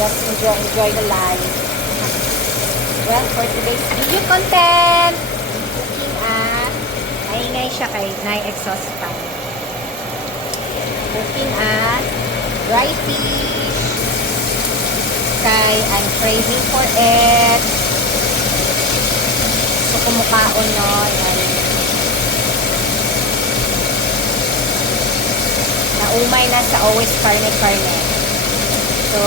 Just enjoy the life. Well, for today's video content, cooking at maingay siya kay exhaust fan. Cooking at dry fish. Kay I'm craving for it. So, kumukaon nun. Naumay na sa always karne-karne. So,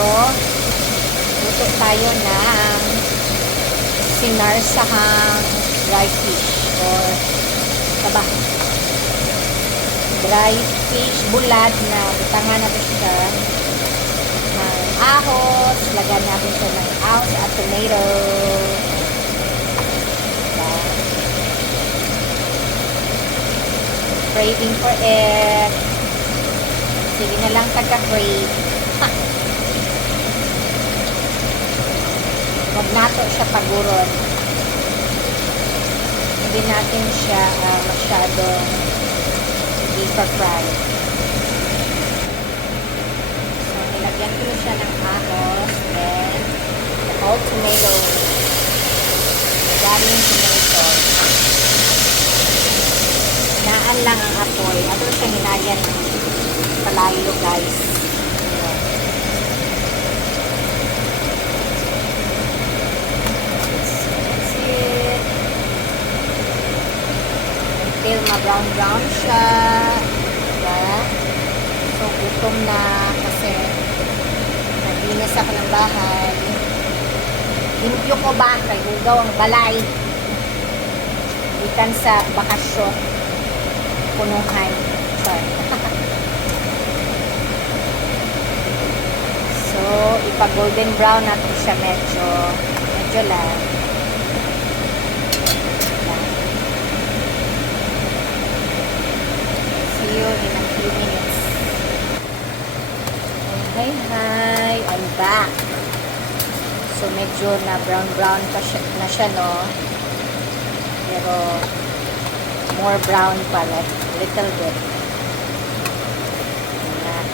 luto tayo ng sinarsahang dry fish or taba. Dry fish bulad na butangan natin siya ng ahos. Lagyan natin siya ng ahos at tomato. Craving for it. Sige na lang taga-crave. Huwag nato siya paguron. Hindi natin siya masyadong deep-fry. So, nilagyan ko siya ng ahos and all tomato. Daming tomato. Naan lang ang apoy. Ato siya hinayan ng palayo, guys. Until ma-brown siya. Diba? So, gutom na kasi naglinis ako ng bahay. Limpyo ko ba? Kay hugaw ang balay. Ikan sa bakasyon. Punuhan. Sorry. So, ipa-golden brown natin siya medyo lang. See you in a few minutes. Hi! I'm back. So, medyo na brown na siya, no? Pero, more brown pa, like, little bit. Ayan.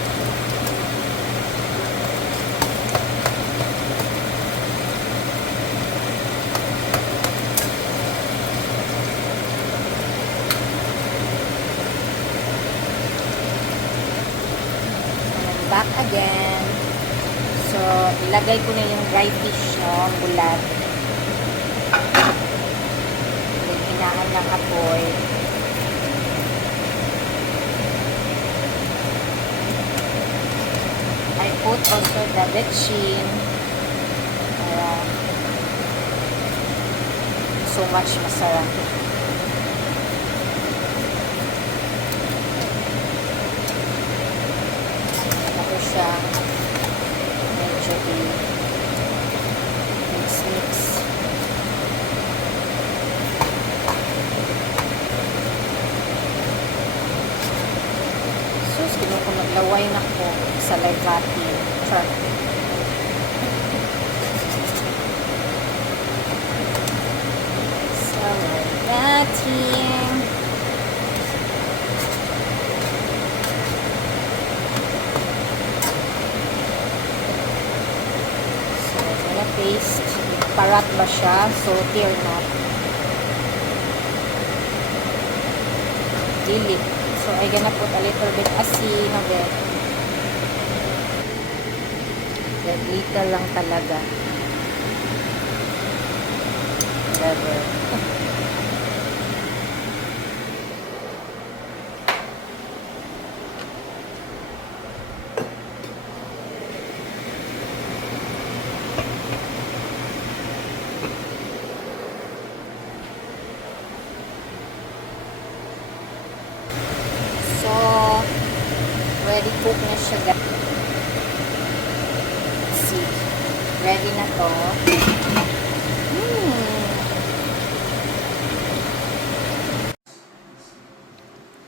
Back again. So, ilagay ko na yung dry fish, no? Bulad. Hinaan ng apoy. I put also the bechin. So much masarap. Siya medyo mix. Sus, ko maglaway na ko sa Levati. Char. Sa Levati. Paste. Parat ba siya? Salty or not? Dili. So, I gonna put a little bit asin of it. Little lang talaga. Whatever. Ready cook na siya, guys. See, ready na to.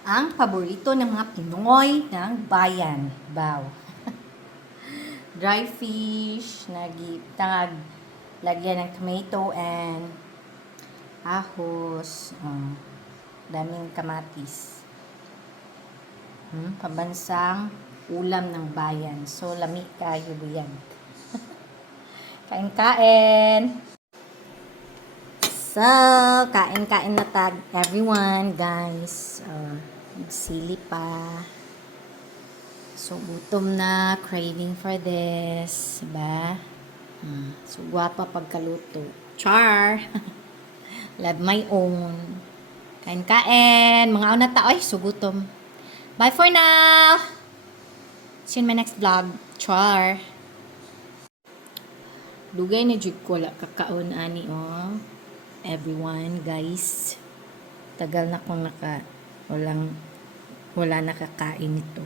Ang paborito ng mga Pinoy ng bayan. Baw. Dry fish, lagyan ng tomato and ahos. Daming kamatis. Pambansang ulam ng bayan. So, lami kayo yan. Kain-kain. So, kain-kain na tag everyone, guys. Sili pa. So, gutom na. Craving for this. Diba? So, guwapa pagkaluto. Char! Love my own. Kain-kain. Mga una ta. Ay, so gutom. Bye for now! See you in my next vlog. Char! Dugay ni jud ko la kakaon ani oh. Everyone, guys. Tagal na kong wala nakakain ito.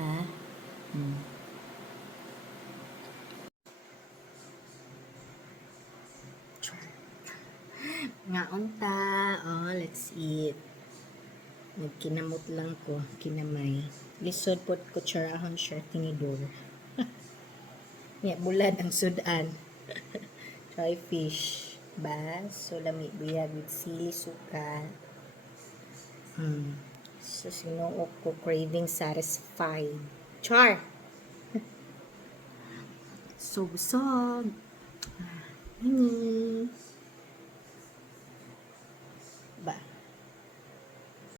Ha? Nga unta. Oh, let's eat. Nagkinamot lang ko, kinamay. Lisod pot ko tsarahon siya tinidor. Bulad ang sudan. Try fish. Ba? So, lami buyag with sili suka. So, sinuok ko craving satisfied. Char! So, busog. Nini.